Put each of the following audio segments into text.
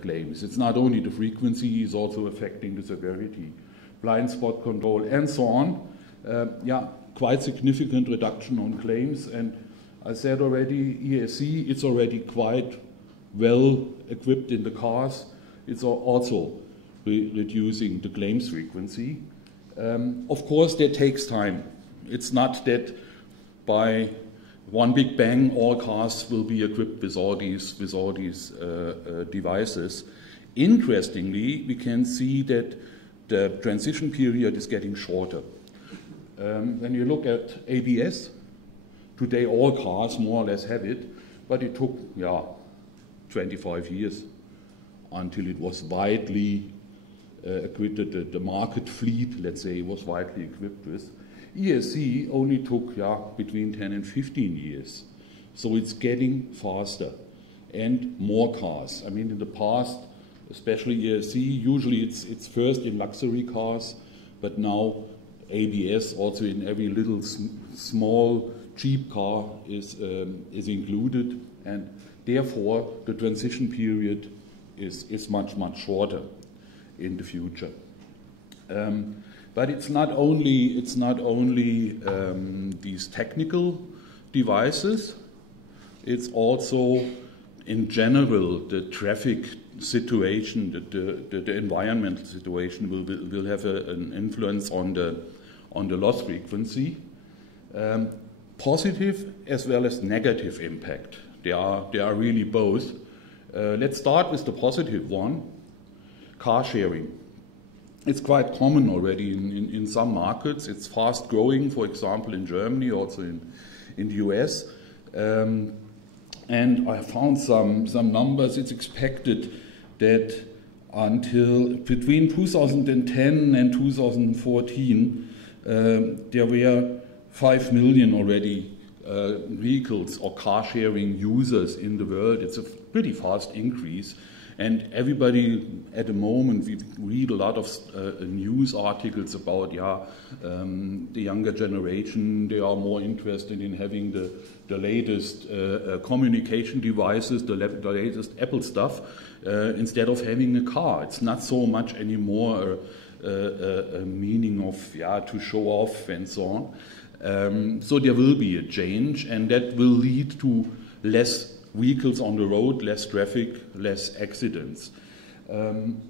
claims. It's not only the frequency, it's also affecting the severity, blind spot control, and so on. Yeah, quite significant reduction on claims. And I said already, ESC, it's already quite well equipped in the cars. It's also reducing the claims frequency. Of course, that takes time. It's not that by one big bang all cars will be equipped with all these devices. Interestingly, we can see that the transition period is getting shorter. When you look at ABS, today all cars more or less have it, but it took 25 years until it was widely equipped. The market fleet, let's say, was widely equipped with. ESC only took between 10 and 15 years. So it's getting faster and more cars. I mean, in the past, especially ESC, usually it's first in luxury cars, but now ABS also in every little small cheap car is included, and therefore the transition period is much shorter in the future. But it's not only these technical devices. It's also, in general, the traffic situation, the environmental situation will have an influence on the loss frequency. Positive as well as negative impact. They are really both. Let's start with the positive one, car sharing. It's quite common already in some markets. It's fast growing, for example, in Germany, also in the US. And I found some numbers. It's expected that until between 2010 and 2014, there were 5 million already vehicles or car sharing users in the world. It's a pretty fast increase. And everybody at the moment, we read a lot of news articles about the younger generation. They are more interested in having the latest communication devices, the latest Apple stuff, instead of having a car. It's not so much anymore a meaning of to show off and so on. So there will be a change, and that will lead to less vehicles on the road, less traffic, less accidents.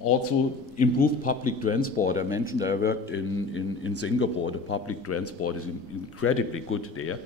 Also, improved public transport. I mentioned I worked in Singapore. The public transport is incredibly good there,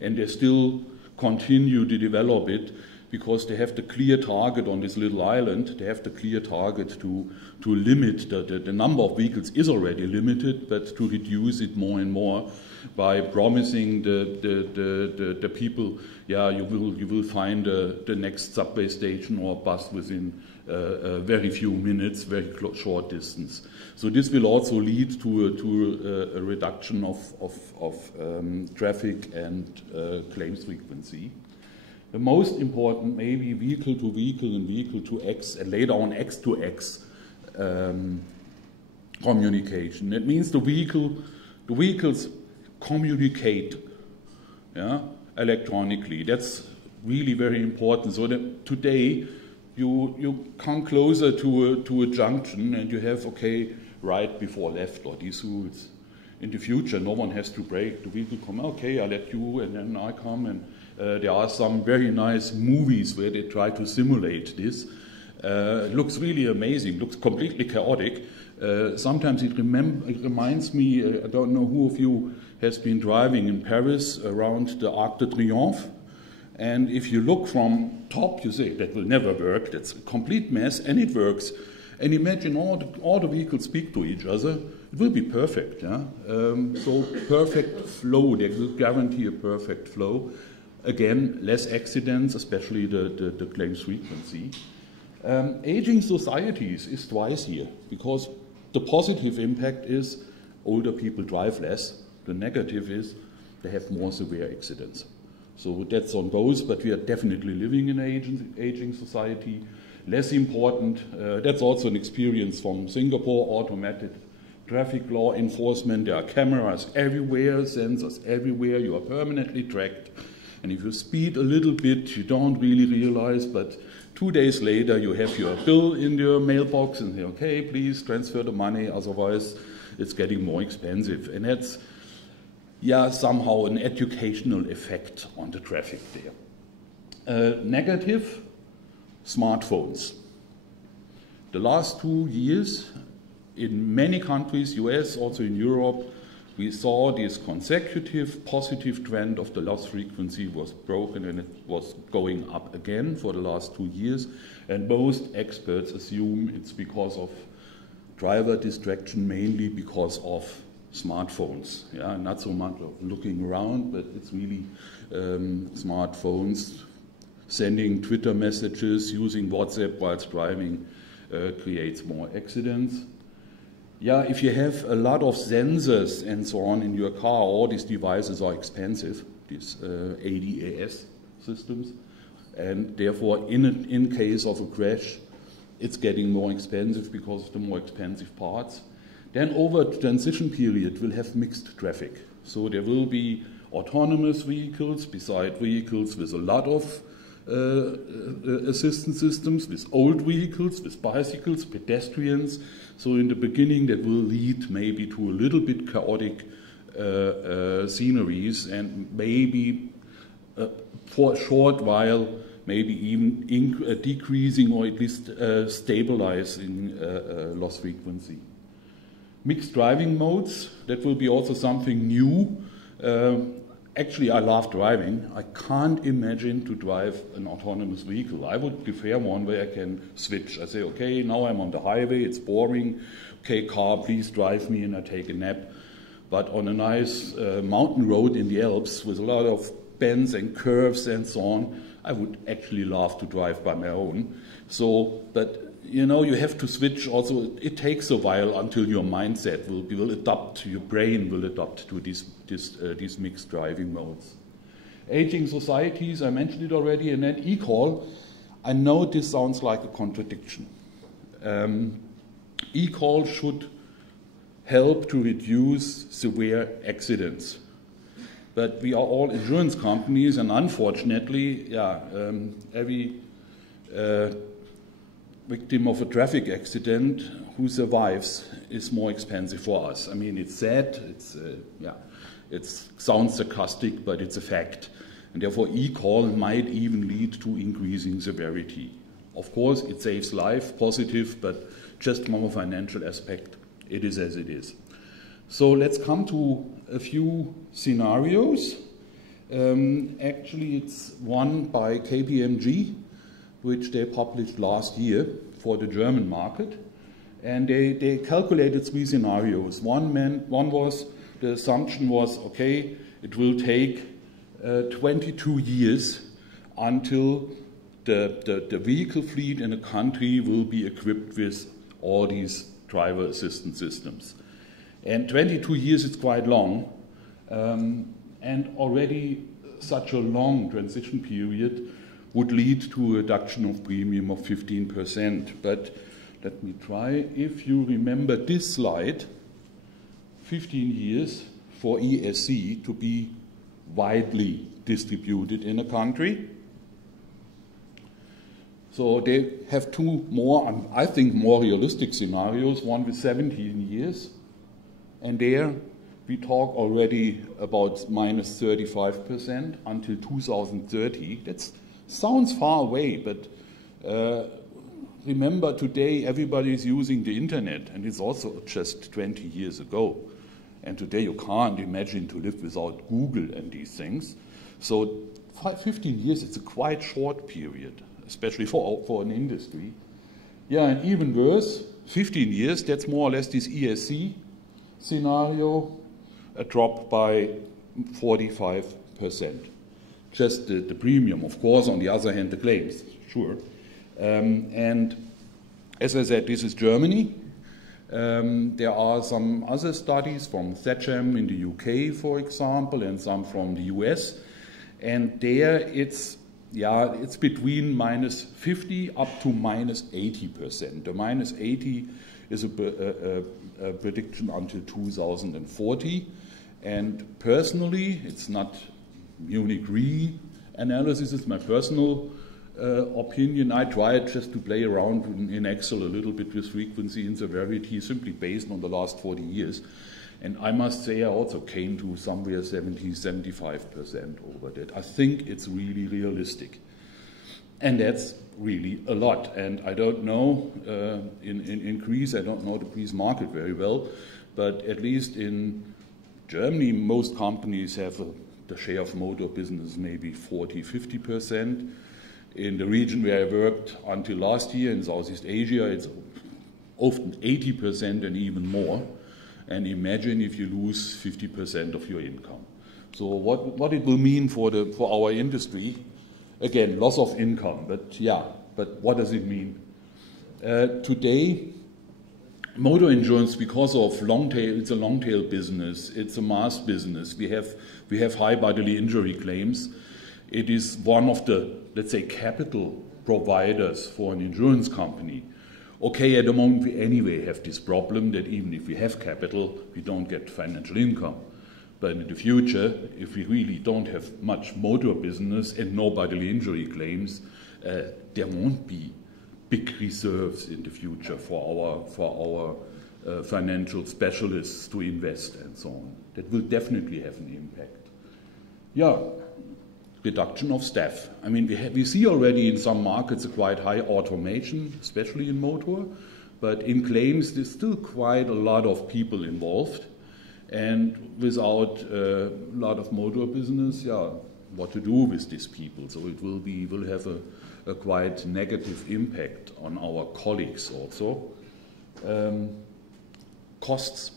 and they still continue to develop it because they have the clear target on this little island. They have the clear target to limit the number of vehicles is already limited, but to reduce it more and more by promising the people, you will find the next subway station or bus within very few minutes, very short distance. So this will also lead to a reduction of traffic and claims frequency. The most important, maybe vehicle to vehicle and vehicle to X, and later on X to X communication. That means the vehicles communicate electronically. That's really very important. So that today you come closer to a junction and you have right before left or these rules. In the future, no one has to brake. The vehicle come, I let you, and then I come. And there are some very nice movies where they try to simulate this. It looks really amazing. Looks completely chaotic. Sometimes it reminds me. I don't know who of you has been driving in Paris around the Arc de Triomphe. And if you look from top, you say that will never work. That's a complete mess, and it works. And imagine all the vehicles speak to each other. It will be perfect. So perfect flow. They will guarantee a perfect flow. Again, less accidents, especially the claims frequency. Aging societies is twice here, because the positive impact is older people drive less. The negative is they have more severe accidents. So that's on both, but we are definitely living in an aging society. Less important, that's also an experience from Singapore, automated traffic law enforcement. There are cameras everywhere, sensors everywhere, you are permanently tracked. And if you speed a little bit, you don't really realize, but 2 days later, you have your bill in your mailbox and say, okay, please transfer the money, otherwise it's getting more expensive. And that's, yeah, somehow an educational effect on the traffic there. Negative, smartphones. The last 2 years, in many countries, US, also in Europe, we saw this consecutive positive trend of the loss frequency was broken, and it was going up again for the last 2 years. And most experts assume it's because of driver distraction, mainly because of smartphones. Yeah, not so much of looking around, but it's really smartphones, sending Twitter messages, using WhatsApp whilst driving creates more accidents. Yeah, if you have a lot of sensors and so on in your car, all these devices are expensive, these ADAS systems, and therefore in case of a crash, it's getting more expensive because of the more expensive parts. Then over the transition period, we'll have mixed traffic. So there will be autonomous vehicles beside vehicles with a lot of assistance systems, with old vehicles, with bicycles, pedestrians. So in the beginning that will lead maybe to a little bit chaotic sceneries, and maybe for a short while maybe even decreasing or at least stabilizing loss frequency. Mixed driving modes, that will be also something new. Actually, I love driving. I can't imagine to drive an autonomous vehicle. I would prefer one where I can switch. I say, okay, now I'm on the highway, it's boring. Okay, car, please drive me, and I take a nap. But on a nice mountain road in the Alps with a lot of bends and curves and so on, I would actually love to drive by my own. So, but you know, you have to switch also. It takes a while until your mindset will adapt, your brain will adapt to these mixed driving modes. Aging societies, I mentioned it already, and then e-call. I know this sounds like a contradiction. E-call should help to reduce severe accidents. But we are all insurance companies, and unfortunately, yeah, every victim of a traffic accident who survives is more expensive for us. I mean, it's sad, it sounds sarcastic, but it's a fact. And therefore, e-call might even lead to increasing severity. Of course, it saves life, positive, but just from a financial aspect, it is as it is. So let's come to a few scenarios. Actually, it's one by KPMG, which they published last year for the German market. And they calculated 3 scenarios. One was, the assumption was, okay, it will take 22 years until the vehicle fleet in a country will be equipped with all these driver assistance systems. And 22 years is quite long, and already such a long transition period would lead to a reduction of premium of 15%. But let me try. If you remember this slide, 15 years for ESC to be widely distributed in a country. So they have 2 more, I think, more realistic scenarios, one with 17 years. And there we talk already about minus 35% until 2030. That sounds far away, but remember today everybody is using the internet, and it's also just 20 years ago. And today you can't imagine to live without Google and these things. So 15 years, it's a quite short period, especially for an industry. Yeah, and even worse, 15 years, that's more or less this ESC scenario, a drop by 45%. Just the premium, of course, on the other hand, the claims, sure. And as I said, this is Germany. There are some other studies from Thatcham in the UK, for example, and some from the US. And there it's between minus 50 up to minus 80%. The minus 80 is a prediction until 2040. And personally, it's not Munich Re analysis, it's my personal opinion. I tried just to play around in Excel a little bit with frequency and severity, simply based on the last 40 years. And I must say I also came to somewhere 70–75% over that. I think it's really realistic. And that's really a lot. And I don't know, in Greece, I don't know the Greece market very well, but at least in Germany, most companies have the share of motor business maybe 40–50%. In the region where I worked until last year in Southeast Asia, it's often 80% and even more. And imagine if you lose 50% of your income. So what it will mean for our industry? Again, loss of income, but yeah, but what does it mean? Today, motor insurance, because of long tail, it's a long tail business, it's a mass business. We have high bodily injury claims. It is one of the, let's say, capital providers for an insurance company. Okay, at the moment we anyway have this problem that even if we have capital, we don't get financial income. But in the future, if we really don't have much motor business and no bodily injury claims, there won't be big reserves in the future for our financial specialists to invest and so on. That will definitely have an impact. Yeah, reduction of staff. I mean, we see already in some markets a quite high automation, especially in motor, but in claims there's still quite a lot of people involved. And without a lot of motor business, yeah, what to do with these people? So it will have a quite negative impact on our colleagues also. Costs.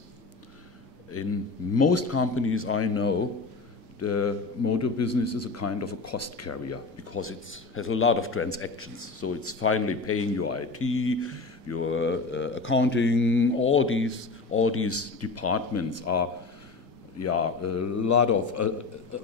In most companies I know, the motor business is a kind of a cost carrier because it has a lot of transactions. So it's finally paying your IT, your accounting, all these departments are, yeah,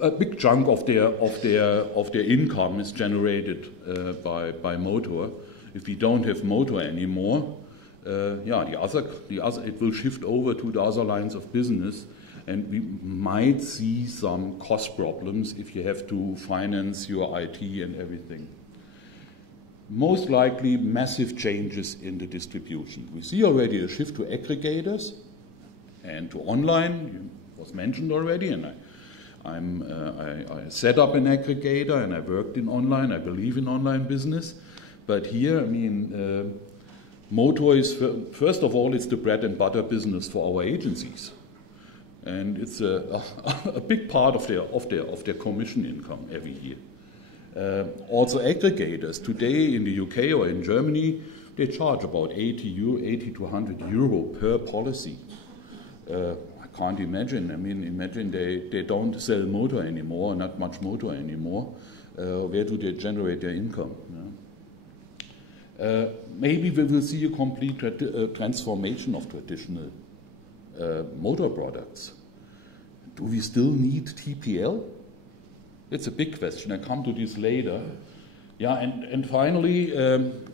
a big chunk of their income is generated by motor. If we don't have motor anymore, yeah, it will shift over to the other lines of business. And we might see some cost problems if you have to finance your IT and everything. Most likely massive changes in the distribution. We see already a shift to aggregators and to online. It was mentioned already, and I set up an aggregator and I worked in online. I believe in online business. But here, I mean, motor is, first of all, it's the bread and butter business for our agencies. And it's a big part of their commission income every year. Also aggregators, today in the UK or in Germany, they charge about 80 to 100 euro per policy. I can't imagine. I mean, imagine they don't sell motor anymore, not much motor anymore. Where do they generate their income? Yeah. Maybe we will see a complete transformation of traditional motor products. Do we still need TPL? It's a big question. I come to this later. Yeah, and finally,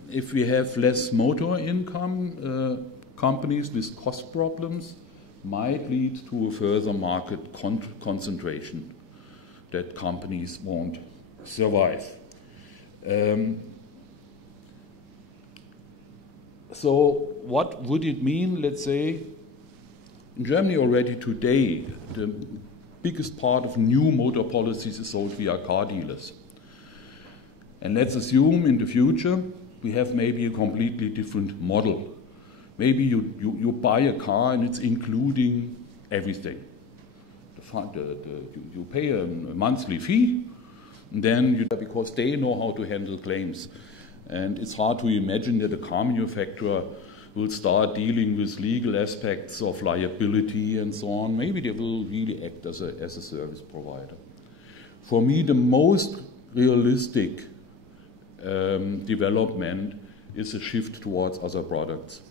if we have less motor income, companies with cost problems might lead to a further market concentration that companies won't survive. So what would it mean, let's say, in Germany already today, the biggest part of new motor policies is sold via car dealers. And let's assume in the future we have maybe a completely different model. Maybe you buy a car and it's including everything. You pay a monthly fee, and then because they know how to handle claims. And it's hard to imagine that a car manufacturer will start dealing with legal aspects of liability and so on. Maybe they will really act as a service provider. For me, the most realistic development is a shift towards other products.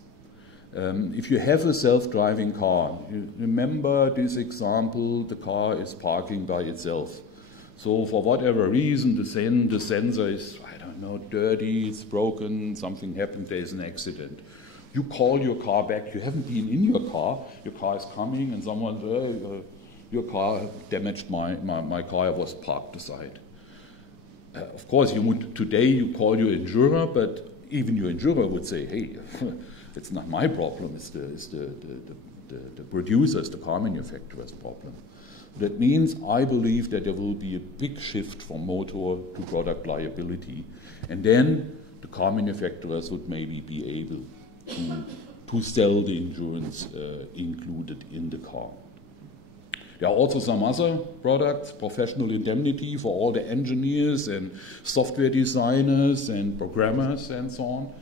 If you have a self-driving car, you remember this example, the car is parking by itself. So for whatever reason, the sensor is, I don't know, dirty, it's broken, something happened, there's an accident. You call your car back, you haven't been in your car is coming and someone, your car damaged my car, I was parked aside. Of course, today you call your insurer, but even your insurer would say, hey, it's not my problem, it's the producers, the car manufacturer's problem. That means I believe that there will be a big shift from motor to product liability, and then the car manufacturers would maybe be able to sell the insurance included in the car. There are also some other products, professional indemnity for all the engineers and software designers and programmers and so on.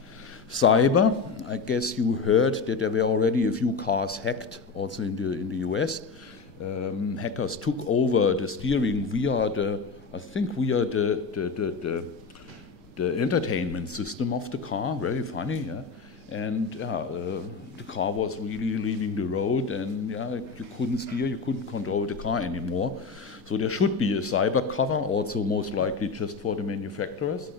Cyber, I guess you heard that there were already a few cars hacked also in the US. Hackers took over the steering via the entertainment system of the car, very funny, yeah. And the car was really leaving the road, and you couldn't steer, you couldn't control the car anymore. So there should be a cyber cover, also most likely just for the manufacturers.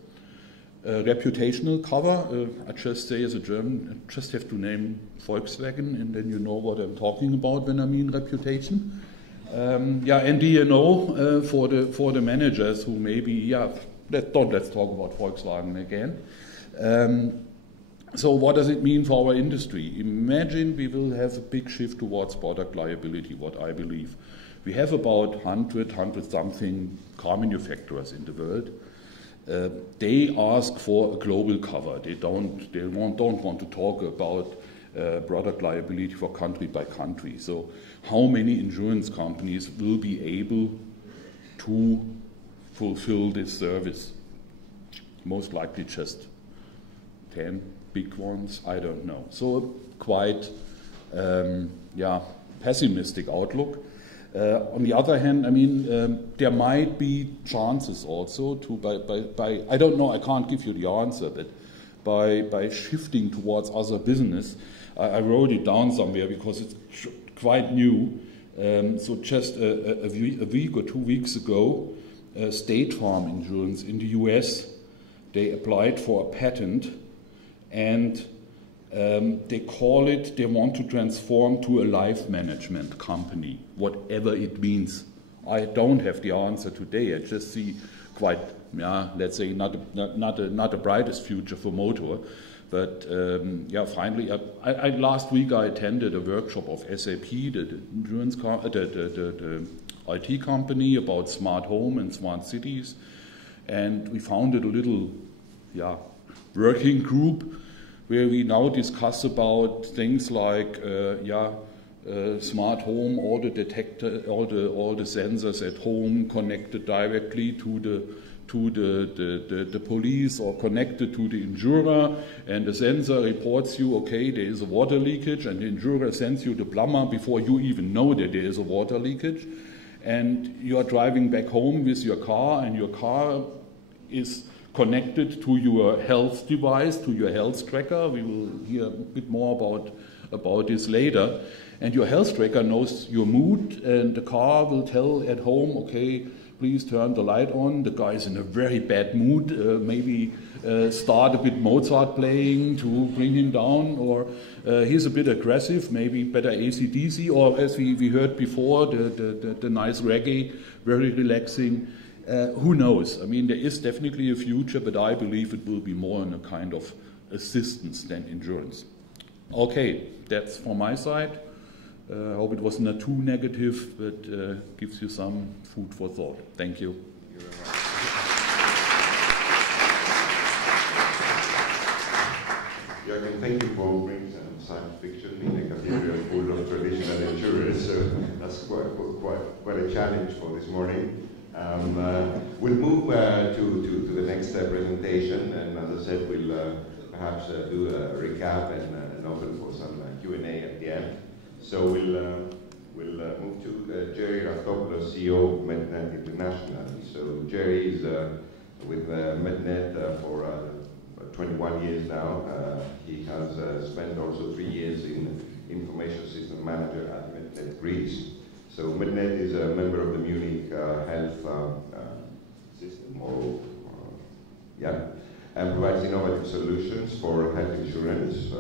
Reputational cover, I just say as a German, I just have to name Volkswagen, and then you know what I'm talking about when I mean reputation. And D&O for the managers who maybe, let's talk about Volkswagen again. So what does it mean for our industry? Imagine we will have a big shift towards product liability, what I believe. We have about 100 something car manufacturers in the world. They ask for a global cover. They don't want to talk about product liability for country by country. So how many insurance companies will be able to fulfill this service? Most likely just 10 big ones, I don't know. So quite, pessimistic outlook. On the other hand, I mean, there might be chances also to, by I don't know, I can't give you the answer, but by shifting towards other business, I wrote it down somewhere because it's quite new. So just a week or 2 weeks ago, State Farm Insurance in the US, they applied for a patent, and they call it, they want to transform to a life management company, whatever it means. I don't have the answer today. I just see quite, let's say not the brightest future for motor. But finally, last week I attended a workshop of SAP, the insurance the IT company, about smart home and smart cities, and we founded a little, working group where we now discuss about things like smart home, all the detector, all the sensors at home connected directly to the police or connected to the insurer, and the sensor reports you, okay, there is a water leakage, and the insurer sends you the plumber before you even know that there is a water leakage, and you are driving back home with your car, and your car is connected to your health device, to your health tracker. We will hear a bit more about this later. And your health tracker knows your mood, and the car will tell at home, okay, please turn the light on. The guy is in a very bad mood. Maybe start a bit Mozart playing to bring him down, or he's a bit aggressive, maybe better AC/DC, or as we heard before, the nice reggae, very relaxing. Who knows? I mean, there is definitely a future, but I believe it will be more in a kind of assistance than insurance. Okay, that's from my side. I hope it was not too negative, but gives you some food for thought. Thank you. Jürgen, thank you for bringing some science fiction in a cathedral full of traditional insurers. So that's quite a challenge for this morning. We'll move to the next presentation, and as I said, we'll perhaps do a recap and open for some Q&A at the end. So we'll move to Jerry Rathopoulos, CEO of MedNet International. So Jerry is with MedNet for 21 years now. He has spent also 3 years in information system manager at MedNet Greece. So MedNet is a member of the Munich health system, and provides innovative solutions for health insurance.